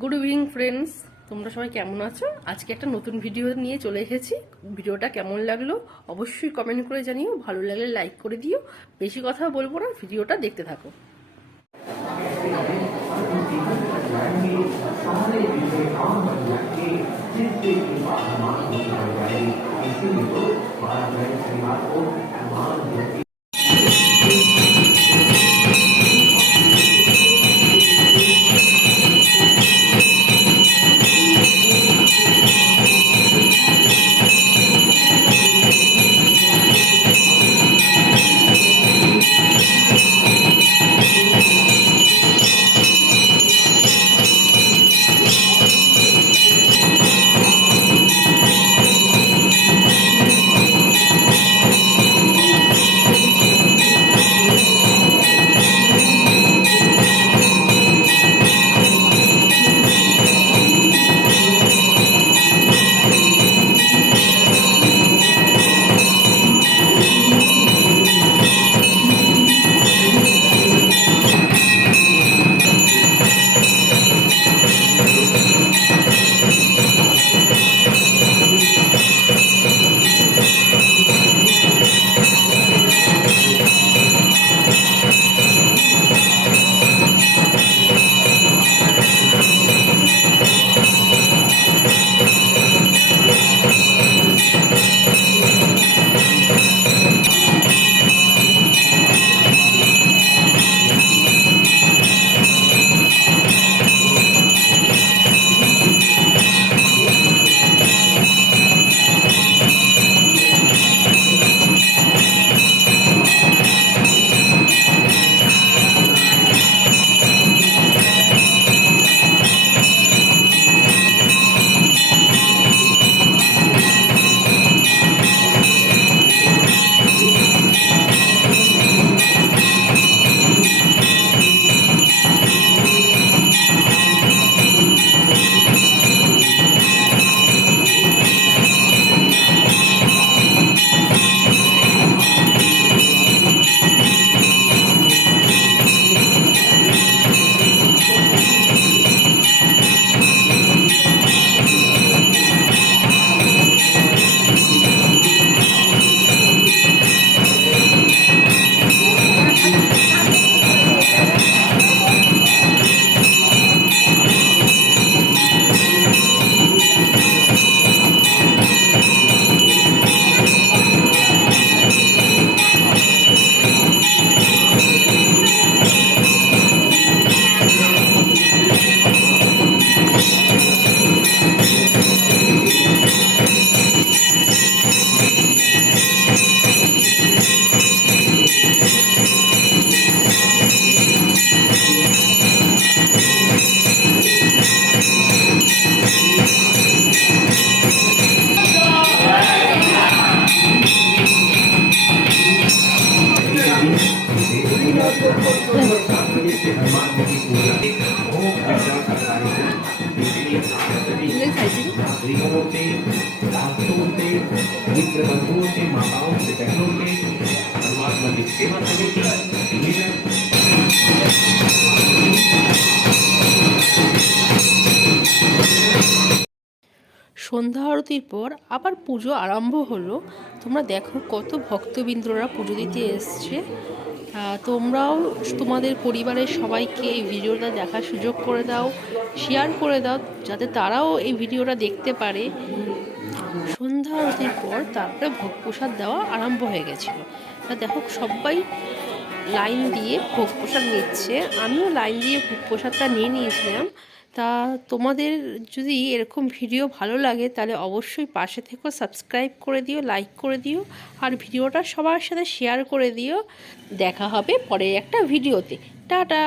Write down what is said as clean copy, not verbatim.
Good evening friends, তোমরা সবাই কেমন আছো? আজকে একটা নতুন ভিডিও নিয়ে চলে এসেছি। ভিডিওটা কেমন লাগলো অবশ্যই কমেন্ট করে জানিও, ভালো লাগলে লাইক করে দিও। বেশি কথা বলবো না, ভিডিওটা দেখতে থাকো। नागरिकों से, राष्ट्रों से, मित्र बंधुओं से, माताओं से, बहनों से परमात्मा की सेवा करने की সন্ধ্যা আরতির পর আবার পুজো আরম্ভ হলো। তোমরা দেখো কত ভক্তবৃন্দরা পুজো দিতে এসছে। তোমরাও তোমাদের পরিবারের সবাইকে এই ভিডিওটা দেখার সুযোগ করে দাও, শেয়ার করে দাও, যাতে তারাও এই ভিডিওটা দেখতে পারে। সন্ধ্যা আরতির পর তারপরে ভোগ প্রসাদ দেওয়া আরম্ভ হয়ে গেছিলো। তা দেখো সবাই লাইন দিয়ে ভোগ প্রসাদ নিচ্ছে, আমিও লাইন দিয়ে ভোগ প্রসাদটা নিয়ে নিয়েছিলাম। তা তোমাদের যদি এরকম ভিডিও ভালো লাগে তাহলে অবশ্যই পাশে থেকেও সাবস্ক্রাইব করে দিও, লাইক করে দিও, আর ভিডিওটা সবার সাথে শেয়ার করে দিও। দেখা হবে পরের একটা ভিডিওতে। টাটা।